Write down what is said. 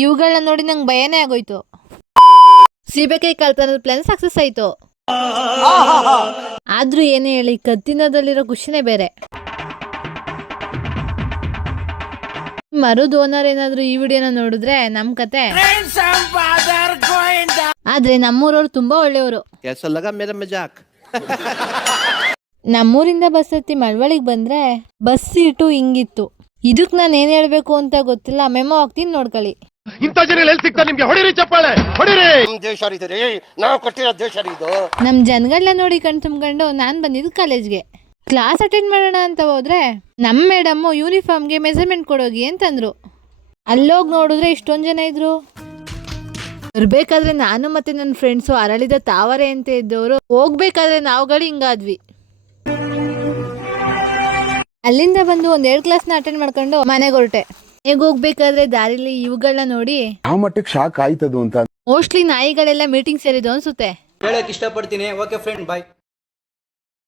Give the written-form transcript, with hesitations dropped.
ಇವುಗಳನ್ನ ನೋಡಿ ನಂಗೆ ಭಯನೇ ಆಗೋಯ್ತು. ಸೀಬೆಕಾಯಿ ಕಳ್ತನದ ಪ್ಲಾನ್ ಸಕ್ಸಸ್ ಆಯ್ತು. ಆದ್ರೂ ಏನೇ ಹೇಳಿ ಕತ್ತಿನದಲ್ಲಿರೋ ಖುಷಿನೇ ಬೇರೆ. ಮರುದ್ ಓನರ್ ಏನಾದ್ರು ಈ ವಿಡಿಯೋನ ನೋಡಿದ್ರೆ ನಮ್ ಕತೆ. ಆದ್ರೆ ನಮ್ಮೂರವ್ರು ತುಂಬಾ ಒಳ್ಳೆಯವರು. ನಮ್ಮೂರಿಂದ ಬಸ್ ಹತ್ತಿ ಮಳವಳ್ಳಿಗೆ ಬಂದ್ರೆ ಬಸ್ ಸೀಟು ಹಿಂಗಿತ್ತು. ಇದಕ್ ನಾನು ಏನ್ ಹೇಳ್ಬೇಕು ಅಂತ ಗೊತ್ತಿಲ್ಲ, ಮೆಮೊ ಹಾಕ್ತೀನಿ ನೋಡ್ಕೊಳ್ಳಿ. ನಮ್ ಜನಗಳನ್ನ ನೋಡಿ ಕಣ್ ತುಂಬ್ಕೊಂಡು ನಾನ್ ಬಂದಿದ್ದು ಕಾಲೇಜ್ಗೆ. ಕ್ಲಾಸ್ ಅಟೆಂಡ್ ಮಾಡೋಣ ಅಂತ ಹೋದ್ರೆ ನಮ್ ಮೇಡಮ್ ಯೂನಿಫಾರ್ಮ್ಗೆ ಮೆಜರ್ಮೆಂಟ್ ಕೊಡೋಗಿ ಅಂತಂದ್ರು. ಅಲ್ಲೋಗಿ ನೋಡಿದ್ರೆ ಇಷ್ಟೊಂದ್ ಜನ ಇದ್ರು. ಬರ್ಬೇಕಾದ್ರೆ ನಾನು ಮತ್ತೆ ನನ್ನ ಫ್ರೆಂಡ್ಸು ಅರಳಿದ ತಾವರೆ ಅಂತ ಇದ್ದವರು, ಹೋಗ್ಬೇಕಾದ್ರೆ ನಾವುಗಳು ಹಿಂಗಾದ್ವಿ. ಅಲ್ಲಿಂದ ಬಂದು ಒಂದ್ 2 ಕ್ಲಾಸ್ನ ಅಟೆಂಡ್ ಮಾಡ್ಕೊಂಡು ಮನೆಗೆ ಹೊರಟೆ. ಹೇಗ್ ಹೋಗ್ಬೇಕಾದ್ರೆ ದಾರಿಲಿ ಇವುಗಳನ್ನ ನೋಡಿ ಆ ಮಟ್ಟಕ್ಕೆ ಶಾಕ್ ಆಯ್ತದು ಅಂತ. ಮೋಸ್ಟ್ಲಿ ನಾಯಿಗಳೆಲ್ಲ ಮೀಟಿಂಗ್ ಸೇರಿದ್ದು ಅನ್ಸುತ್ತೆ. ಹೇಳಕ್ ಇಷ್ಟಪಡ್ತೀನಿ. ಓಕೆ ಫ್ರೆಂಡ್, ಬಾಯ್.